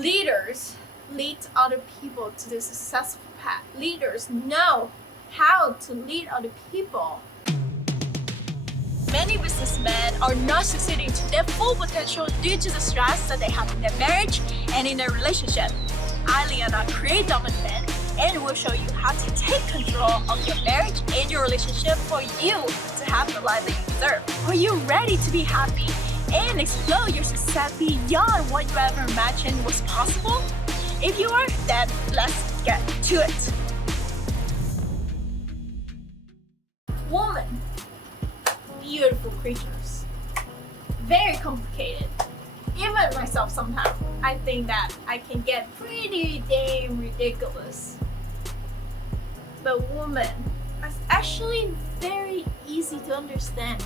Leaders lead other people to the successful path. Leaders know how to lead other people. Many businessmen are not succeeding to their full potential due to the stress that they have in their marriage and in their relationship. I, Liana, create dominant men and will show you how to take control of your marriage and your relationship for you to have the life that you deserve. Are you ready to be happy and explore your success beyond what you ever imagined was possible? If you are, then let's get to it. Woman, beautiful creatures, very complicated. Even myself sometimes, I think that I can get pretty damn ridiculous. But woman is actually very easy to understand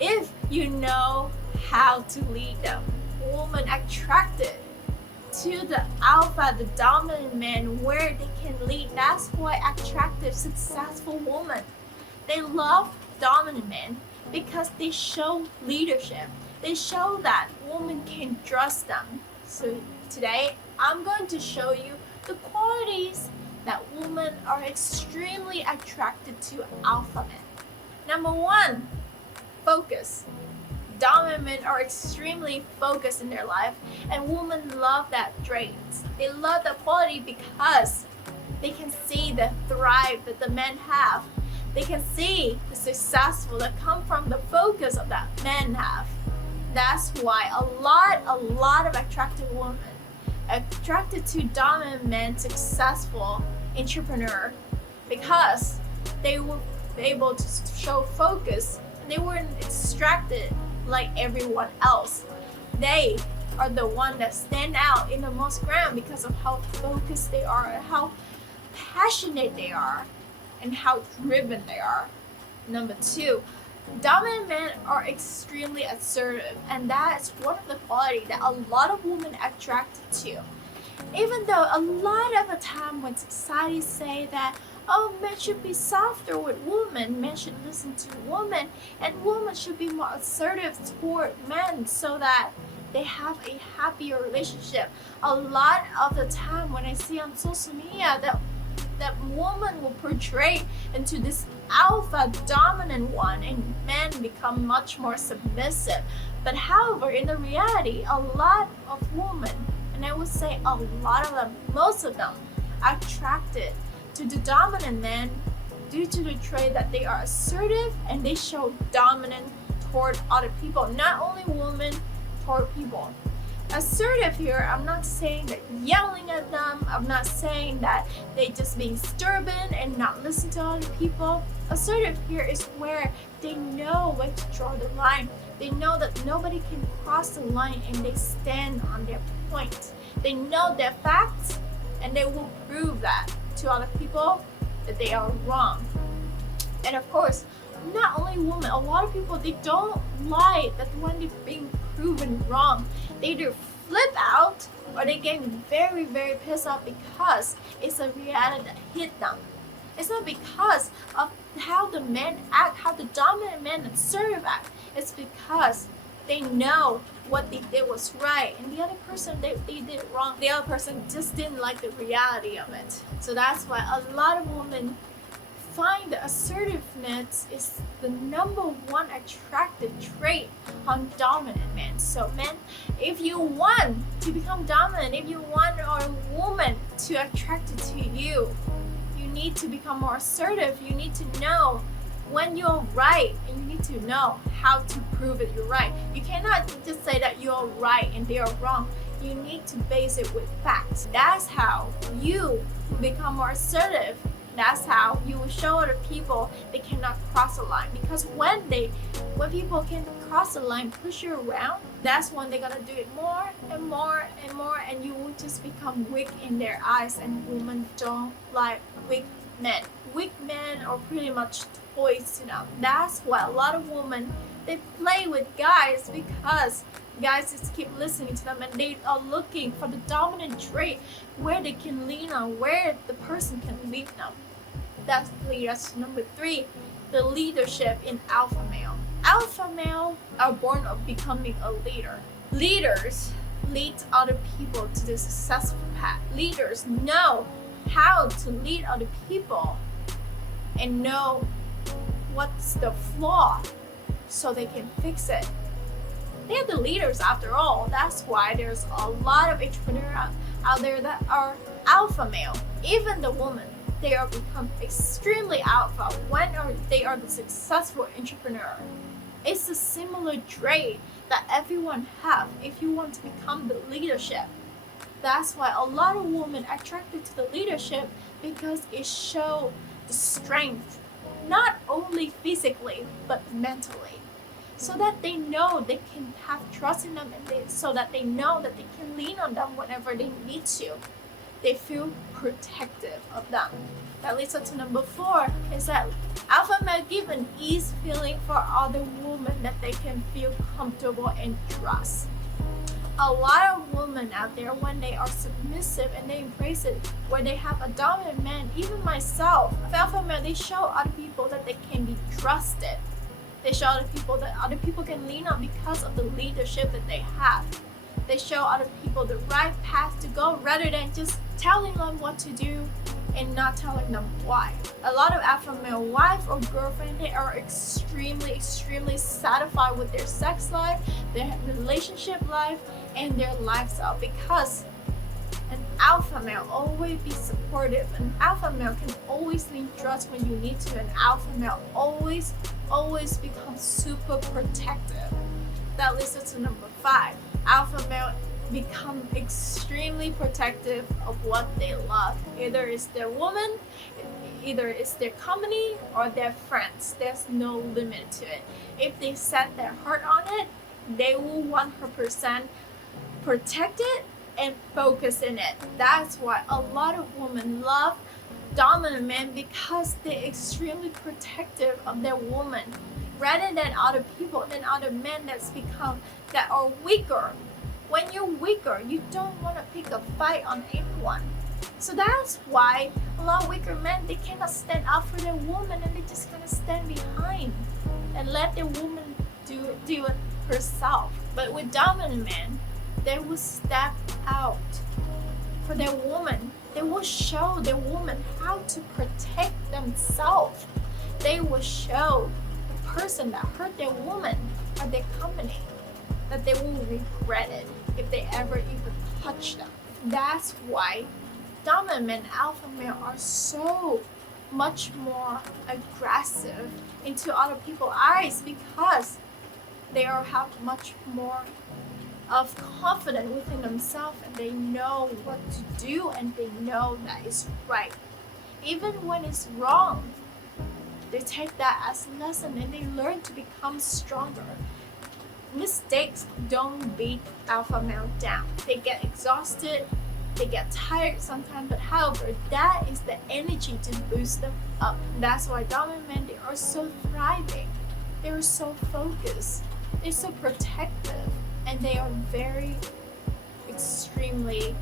if you know how to lead them. Woman attracted to the alpha, the dominant man, where they can lead. That's why attractive, successful women, they love dominant men because they show leadership. They show that women can trust them. So today, I'm going to show you the qualities that women are extremely attracted to alpha men. Number one, focus. Dominant men are extremely focused in their life, and women love that trait. They love that quality because they can see the thrive that the men have. They can see the successful that come from the focus of that men have. That's why a lot of attractive women attracted to dominant men, successful entrepreneur, because they were able to show focus. They weren't distracted like everyone else. They are the one that stand out in the most ground because of how focused they are, and how passionate they are, and how driven they are. Number two, dominant men are extremely assertive, and that is one of the qualities that a lot of women are attracted to. Even though a lot of the time when society say that, oh, men should be softer with women, men should listen to women, and women should be more assertive toward men so that they have a happier relationship. A lot of the time when I see on social media that woman will portray into this alpha dominant one and men become much more submissive. But however, in the reality, a lot of women, and I would say a lot of them, most of them, are attracted to the dominant men due to the trait that they are assertive and they show dominant toward other people, not only women, toward people. Assertive here, I'm not saying that yelling at them, I'm not saying that they just being stubborn and not listen to other people. Assertive here is where they know where to draw the line. They know that nobody can cross the line and they stand on their point. They know their facts and they will prove that to other people that they are wrong. And of course, not only women, a lot of people, they don't like that when they're being proven wrong, they either flip out or they get very, very pissed off because it's a reality that hit them. It's not because of how the men act, how the dominant men and assertive act. It's because they know what they did was right, and the other person, they did it wrong. The other person just didn't like the reality of it. So that's why a lot of women find that assertiveness is the number one attractive trait on dominant men. So men, if you want to become dominant, if you want a woman to attract to you, you need to become more assertive. You need to know when you're right, and you need to know how to prove it you're right. You cannot just say that you're right and they are wrong. You need to base it with facts. That's how you become more assertive. That's how you will show other people they cannot cross a line. Because when people can cross the line, push you around, that's when they're gonna do it more and more and more, and you will just become weak in their eyes. And women don't like weak men. Weak men are pretty much toys to them. That's why a lot of women, they play with guys because guys just keep listening to them and they are looking for the dominant trait where they can lean on, where the person can lead them. That's number three, the leadership in alpha male. Alpha male are born of becoming a leader. Leaders lead other people to the successful path. Leaders know how to lead other people and know what's the flaw so they can fix it. They're the leaders after all. That's why there's a lot of entrepreneurs out there that are alpha male. Even the women, they are become extremely alpha when they are the successful entrepreneur. It's a similar trait that everyone have if you want to become the leadership. That's why a lot of women are attracted to the leadership, because it shows the strength, not only physically but mentally, so that they know they can have trust in them, and so that they know that they can lean on them whenever they need to. They feel protective of them. That leads us to number 4, is that alpha male give an ease feeling for other women that they can feel comfortable and trust. A lot of women out there, when they are submissive and they embrace it, where they have a dominant man, even myself, alpha male, they show other people that they can be trusted. They show other people that other people can lean on because of the leadership that they have. They show other people the right path to go rather than just telling them what to do and not telling them why. A lot of alpha male wife or girlfriend, they are extremely satisfied with their sex life, their relationship life, and their lifestyle, because an alpha male always be supportive. An alpha male can always lean trust when you need to. An alpha male always becomes super protective. That leads us to number 5. Alpha male become extremely protective of what they love. Either it's their woman, either it's their company, or their friends. There's no limit to it. If they set their heart on it, they will 100% protect it and focus in it. That's why a lot of women love dominant men, because they're extremely protective of their woman, rather than other people, than other men that are weaker. When you're weaker, you don't want to pick a fight on anyone. So that's why a lot of weaker men, they cannot stand up for their woman, and they just kind of stand behind and let their woman do it herself. But with dominant men, they will step out for their woman. They will show their woman how to protect themselves. They will show the person that hurt their woman or their company that they will regret it if they ever even touch them. That's why dominant men, alpha male, are so much more aggressive into other people's eyes, because they have much more of confidence within themselves, and they know what to do, and they know that it's right. Even when it's wrong, they take that as a lesson and they learn to become stronger. Mistakes don't beat alpha male down. They get exhausted, they get tired sometimes, but however, that is the energy to boost them up. That's why dominant men, they are so thriving. They are so focused. They're so protective, and they are very extremely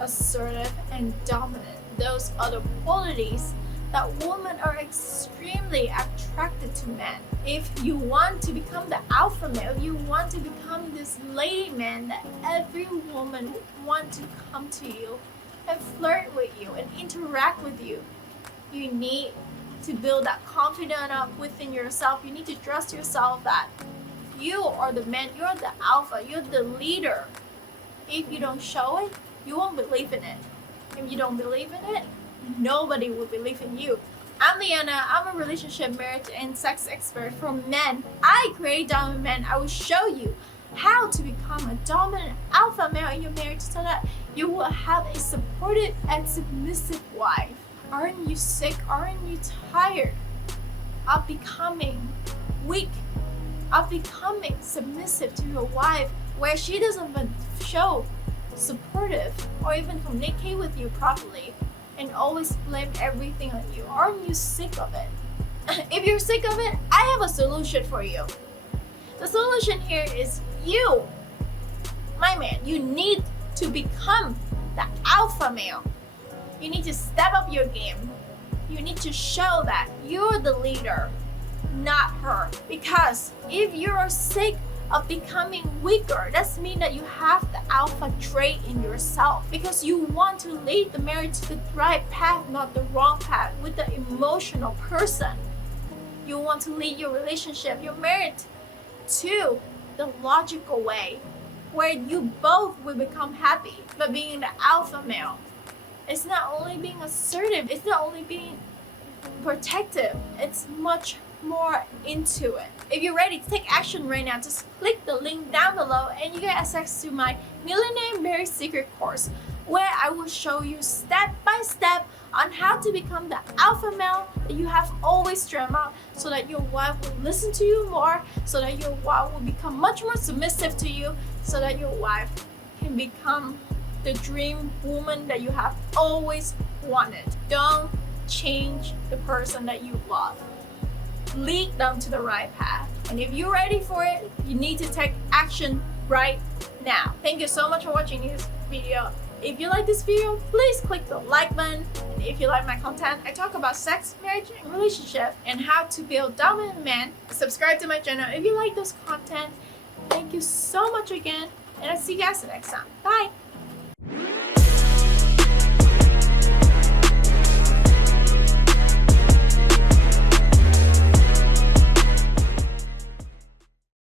assertive and dominant. Those are the qualities that women are extremely attracted to men. If you want to become the alpha male, you want to become this lady man that every woman would want to come to you and flirt with you and interact with you, you need to build that confidence up within yourself. You need to trust yourself that you are the man, you're the alpha, you're the leader. If you don't show it, you won't believe in it. If you don't believe in it, nobody will believe in you. I'm Liana. I'm a relationship, marriage, and sex expert for men. I create dominant men. I will show you how to become a dominant alpha male in your marriage so that you will have a supportive and submissive wife. Aren't you sick? Aren't you tired of becoming weak, of becoming submissive to your wife, where she doesn't even show supportive or even communicate with you properly and always blame everything on you? Aren't you sick of it? If you're sick of it, I have a solution for you. The solution here is you, my man. You need to become the alpha male. You need to step up your game. You need to show that you're the leader, not her. Because if you're sick of becoming weaker. That means that you have the alpha trait in yourself, because you want to lead the marriage to the right path, not the wrong path, with the emotional person. You want to lead your relationship, your marriage, to the logical way, where you both will become happy. But being the alpha male, it's not only being assertive, it's not only being protective, it's much more into it. If you're ready to take action right now, just click the link down below and you get access to my Millionaire Marriage Secret course, where I will show you step by step on how to become the alpha male that you have always dreamt of, so that your wife will listen to you more, so that your wife will become much more submissive to you, so that your wife can become the dream woman that you have always wanted. Don't change the person that you love. Lead them to the right path. And if you're ready for it, you need to take action right now. Thank you so much for watching this video. If you like this video, please click the like button. And if you like my content, I talk about sex, marriage, and relationship, and how to build dominant men. Subscribe to my channel if you like those content. Thank you so much again, and I'll see you guys next time. Bye!